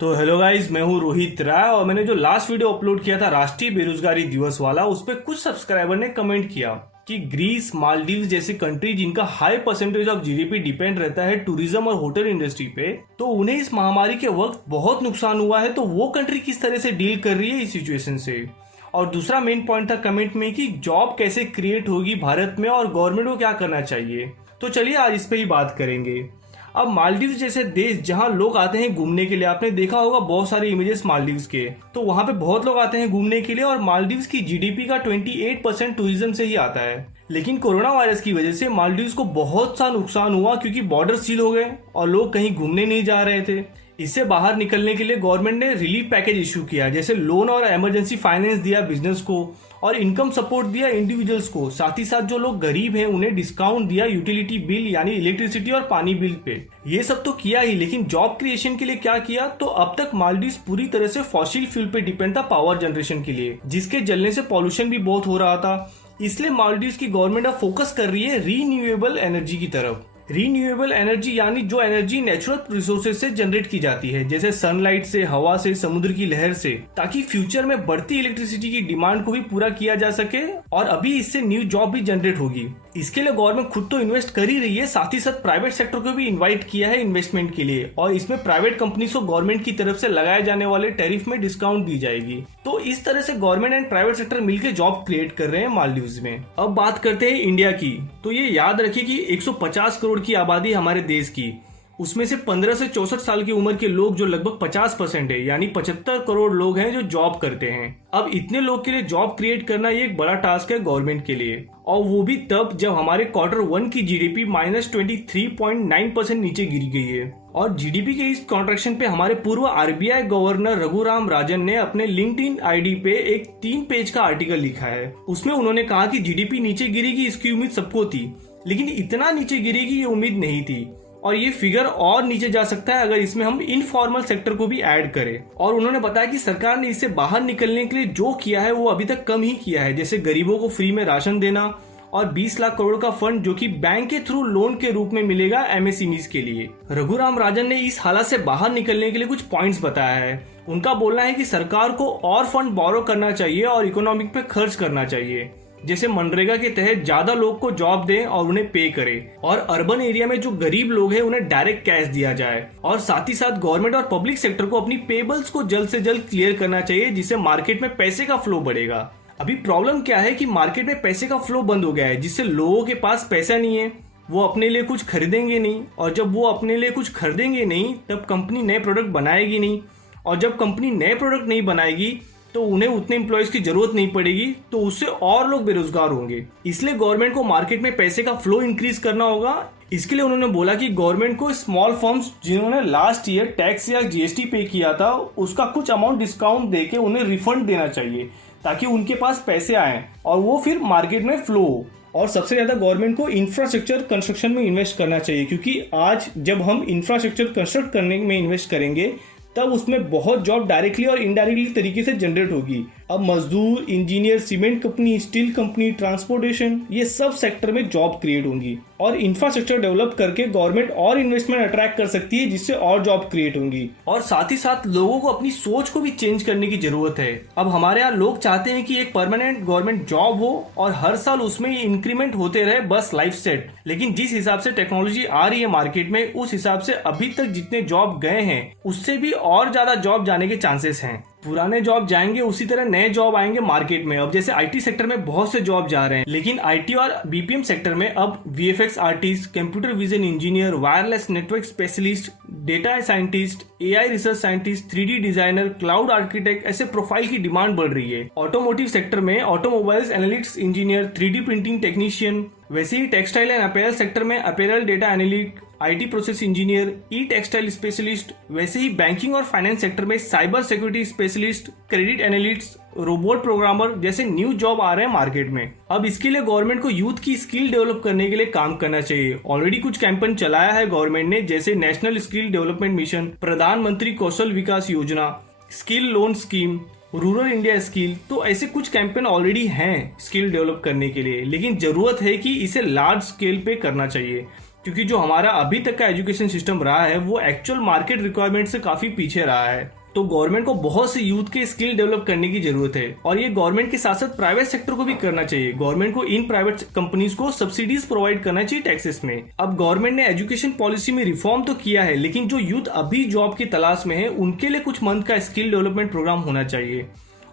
तो hello guys, मैं हूं रोहित राय और मैंने जो लास्ट वीडियो अपलोड किया था राष्ट्रीय बेरोजगारी दिवस वाला, उस पर कुछ सब्सक्राइबर ने कमेंट किया कि ग्रीस, मालदीव जैसी कंट्री जिनका high percentage of GDP depend रहता है टूरिज्म और होटल इंडस्ट्री पे, तो उन्हें इस महामारी के वक्त बहुत नुकसान हुआ है। तो वो कंट्री किस तरह से डील कर रही है इस सिचुएशन से। और दूसरा मेन पॉइंट था कमेंट में कि जॉब कैसे क्रिएट होगी भारत में और गवर्नमेंट को क्या करना चाहिए। तो चलिए आज इस पे ही बात करेंगे। अब मालदीव जैसे देश जहां लोग आते हैं घूमने के लिए, आपने देखा होगा बहुत सारे इमेजेस मालदीव्स के, तो वहां पे बहुत लोग आते हैं घूमने के लिए और मालदीव्स की जीडीपी का 28% टूरिज्म से ही आता है। लेकिन कोरोना वायरस की वजह से मालदीव्स को बहुत सा नुकसान हुआ क्योंकि बॉर्डर सील हो गए और लोग कहीं घूमने नहीं जा रहे थे। इससे बाहर निकलने के लिए गवर्नमेंट ने रिलीफ पैकेज इशू किया, जैसे लोन और इमरजेंसी फाइनेंस दिया बिजनेस को और इनकम सपोर्ट दिया इंडिविजुअल्स को। साथ ही साथ जो लोग गरीब हैं उन्हें डिस्काउंट दिया यूटिलिटी बिल यानी इलेक्ट्रिसिटी और पानी बिल पे। ये सब तो किया ही, लेकिन जॉब क्रिएशन के लिए क्या किया? तो अब तक मालदीव्स पूरी तरह से फॉसिल फ्यूल पे डिपेंड था पावर जनरेशन के लिए, जिसके जलने से पॉल्यूशन भी बहुत हो रहा था। इसलिए मालदीव्स की गवर्नमेंट अब फोकस कर रही है रीन्यूएबल एनर्जी की तरफ। रीन्यूएबल एनर्जी यानी जो एनर्जी नेचुरल रिसोर्सेज से जनरेट की जाती है, जैसे सनलाइट से, हवा से, समुद्र की लहर से, ताकि फ्यूचर में बढ़ती इलेक्ट्रिसिटी की डिमांड को भी पूरा किया जा सके और अभी इससे न्यू जॉब भी जनरेट होगी। इसके लिए गवर्नमेंट खुद तो इन्वेस्ट कर ही रही है, साथ ही साथ प्राइवेट सेक्टर को भी इन्वाइट किया है इन्वेस्टमेंट के लिए और इसमें प्राइवेट कंपनीज को गवर्नमेंट की तरफ से लगाए जाने वाले टैरिफ में डिस्काउंट दी जाएगी। तो इस तरह से गवर्नमेंट एंड प्राइवेट सेक्टर मिलकर जॉब क्रिएट कर रहे हैं मालदीव्स में। अब बात करते हैं इंडिया की। तो ये याद रखिए कि 150 करोड़ की आबादी हमारे देश की, उसमें से 15 से 64 साल की उम्र के लोग जो लगभग 50% है, यानी 75 करोड़ लोग हैं जो जॉब करते हैं। अब इतने लोग के लिए जॉब क्रिएट करना ये एक बड़ा टास्क है गवर्नमेंट के लिए, और वो भी तब जब हमारे Q1 की जीडीपी -23.9% नीचे गिर गई है। और जीडीपी के इस कॉन्ट्रैक्शन पे हमारे पूर्व आरबीआई गवर्नर रघुराम राजन ने अपने लिंक्डइन आईडी पे एक 3 पेज का आर्टिकल लिखा है। उसमें उन्होंने कहा कि जीडीपी नीचे गिरेगी इसकी उम्मीद सबको थी, लेकिन इतना नीचे गिरेगी ये उम्मीद नहीं थी और ये फिगर और नीचे जा सकता है अगर इसमें हम इनफॉर्मल सेक्टर को भी ऐड करें। और उन्होंने बताया कि सरकार ने इससे बाहर निकलने के लिए जो किया है वो अभी तक कम ही किया है, जैसे गरीबों को फ्री में राशन देना और 20 लाख करोड़ का फंड जो कि बैंक के थ्रू लोन के रूप में मिलेगा एमएसएमईज के लिए। रघुराम राजन ने इस हालत से बाहर निकलने के लिए कुछ पॉइंट्स बताया है। उनका बोलना है कि सरकार को और फंड बोरो करना चाहिए और इकोनॉमिक पे खर्च करना चाहिए, जैसे मनरेगा के तहत ज्यादा लोग को जॉब दें और उन्हें पे करें, और अर्बन एरिया में जो गरीब लोग हैं उन्हें डायरेक्ट कैश दिया जाए। और साथ ही साथ गवर्नमेंट और पब्लिक सेक्टर को अपनी पेबल्स को जल्द से जल्द क्लियर करना चाहिए, जिससे मार्केट में पैसे का फ्लो बढ़ेगा। अभी प्रॉब्लम क्या है कि मार्केट में पैसे का फ्लो बंद हो गया है, जिससे लोगों के पास पैसा नहीं है, वो अपने लिए कुछ खरीदेंगे नहीं, और जब वो अपने लिए कुछ खरीदेंगे नहीं तब कंपनी नए प्रोडक्ट बनाएगी नहीं, और जब कंपनी नए प्रोडक्ट नहीं बनाएगी तो उन्हें उतने एम्प्लॉयज की जरूरत नहीं पड़ेगी, तो उससे और लोग बेरोजगार होंगे। इसलिए गवर्नमेंट को मार्केट में पैसे का फ्लो इंक्रीज करना होगा। इसके लिए उन्होंने बोला कि गवर्नमेंट को स्मॉल फर्म्स जिन्होंने लास्ट ईयर टैक्स या जीएसटी पे किया था उसका कुछ अमाउंट डिस्काउंट देके उन्हें रिफंड देना चाहिए, ताकि उनके पास पैसे आए और वो फिर मार्केट में फ्लो हो। और सबसे ज्यादा गवर्नमेंट को इंफ्रास्ट्रक्चर कंस्ट्रक्शन में इन्वेस्ट करना चाहिए, क्योंकि आज जब हम इंफ्रास्ट्रक्चर कंस्ट्रक्ट करने में इन्वेस्ट करेंगे तब उसमें बहुत जॉब डायरेक्टली और इनडायरेक्टली तरीके से जनरेट होगी। अब मजदूर, engineer, cement company, steel company, transportation, ये सब सेक्टर में जॉब क्रिएट होंगी। और इंफ्रास्ट्रक्चर डेवलप करके गवर्नमेंट और इन्वेस्टमेंट अट्रैक्ट कर सकती है, जिससे और जॉब क्रिएट होंगी। और साथ ही साथ लोगों को अपनी सोच को भी चेंज करने की जरूरत है। अब हमारे यहाँ लोग चाहते हैं कि एक परमानेंट गवर्नमेंट जॉब हो और हर साल उसमें इंक्रीमेंट होते रहे, बस लाइफ सेट। लेकिन जिस हिसाब से टेक्नोलॉजी आ रही है मार्केट में, उस हिसाब से अभी तक जितने जॉब गए हैं उससे भी और ज्यादा जॉब जाने के चांसेस हैं। पुराने जॉब जाएंगे, उसी तरह नए जॉब आएंगे मार्केट में। अब जैसे आईटी सेक्टर में बहुत से जॉब जा रहे हैं, लेकिन आईटी और बीपीएम सेक्टर में अब VFX artist, computer vision engineer, wireless network specialist, data scientist, AI research scientist, 3D designer, cloud architect, ऐसे प्रोफाइल की डिमांड बढ़ रही है। ऑटोमोटिव सेक्टर में automobiles analytics engineer, 3D printing technician, वैसे ही टेक्सटाइल एंड अपैरल सेक्टर में apparel data analyst, IT process engineer, E textile specialist, वैसे ही banking और फाइनेंस सेक्टर में cyber security specialist, credit analyst, robot programmer जैसे new job आ रहे हैं market में। अब इसके लिए गवर्नमेंट को यूथ की स्किल डेवलप करने के लिए काम करना चाहिए। ऑलरेडी कुछ कैंपेन चलाया है गवर्नमेंट ने, जैसे नेशनल स्किल डेवलपमेंट मिशन, प्रधानमंत्री कौशल विकास योजना, skill loan scheme, rural India skill. तो ऐसे कुछ कैंपेन ऑलरेडी हैं स्किल डेवलप करने के लिए, लेकिन जरूरत है कि इसे लार्ज स्केल पे करना चाहिए, क्योंकि जो हमारा अभी तक का एजुकेशन सिस्टम रहा है वो एक्चुअल मार्केट रिक्वायरमेंट से काफी पीछे रहा है। तो गवर्नमेंट को बहुत से यूथ के स्किल डेवलप करने की जरूरत है और ये गवर्नमेंट के साथ साथ प्राइवेट सेक्टर को भी करना चाहिए। गवर्नमेंट को इन प्राइवेट कंपनीज को सब्सिडीज प्रोवाइड करना चाहिए टैक्सेस में। अब गवर्नमेंट ने एजुकेशन पॉलिसी में रिफॉर्म तो किया है, लेकिन जो यूथ अभी जॉब की तलाश में है उनके लिए कुछ मंथ का स्किल डेवलपमेंट प्रोग्राम होना चाहिए।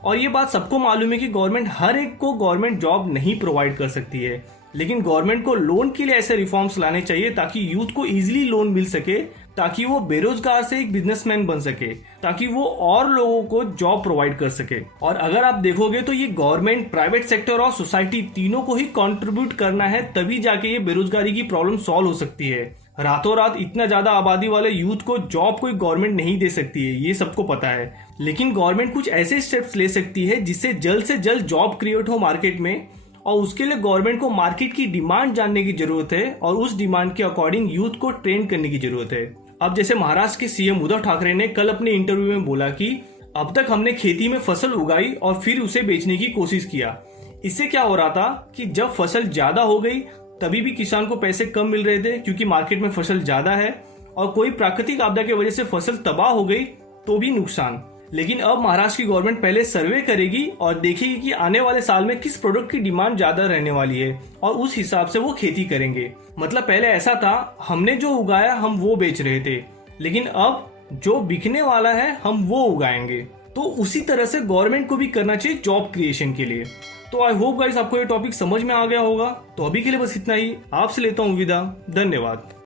और ये बात सबको मालूम है कि गवर्नमेंट हर एक को गवर्नमेंट जॉब नहीं प्रोवाइड कर सकती है, लेकिन गवर्नमेंट को लोन के लिए ऐसे रिफॉर्म्स लाने चाहिए ताकि यूथ को इजीली लोन मिल सके, ताकि वो बेरोजगार से एक बिजनेसमैन बन सके, ताकि वो और लोगों को जॉब प्रोवाइड कर सके। और अगर आप देखोगे तो ये गवर्नमेंट, प्राइवेट सेक्टर और सोसाइटी तीनों को ही कंट्रीब्यूट करना है, तभी जाके ये बेरोजगारी की प्रॉब्लम सॉल्व हो सकती है। रातों रात इतना ज्यादा आबादी वाले यूथ को जॉब कोई गवर्नमेंट नहीं दे सकती है, ये सबको पता है। लेकिन गवर्नमेंट कुछ ऐसे स्टेप्स ले सकती है जिससे जल्द से जल्द जॉब क्रिएट हो मार्केट में, और उसके लिए गवर्नमेंट को मार्केट की डिमांड जानने की जरूरत है और उस डिमांड के अकॉर्डिंग यूथ को ट्रेन करने की जरूरत है। अब जैसे महाराष्ट्र के सीएम उद्धव ठाकरे ने कल अपने इंटरव्यू में बोला कि अब तक हमने खेती में फसल उगाई और फिर उसे बेचने की कोशिश किया। इससे क्या हो रहा था कि जब फसल ज्यादा हो गई तभी भी किसान को पैसे कम मिल रहे थे क्योंकि मार्केट में फसल ज्यादा है, और कोई प्राकृतिक आपदा की वजह से फसल तबाह हो गई तो भी नुकसान। लेकिन अब महाराष्ट्र की गवर्नमेंट पहले सर्वे करेगी और देखेगी कि आने वाले साल में किस प्रोडक्ट की डिमांड ज्यादा रहने वाली है और उस हिसाब से वो खेती करेंगे। मतलब पहले ऐसा था, हमने जो उगाया हम वो बेच रहे थे, लेकिन अब जो बिकने वाला है हम वो उगाएंगे। तो उसी तरह से गवर्नमेंट को भी करना चाहिए जॉब क्रिएशन के लिए। तो आई होप गाइस आपको ये टॉपिक समझ में आ गया होगा। तो अभी के लिए बस इतना ही, आपसे लेता हूँ विदा। धन्यवाद।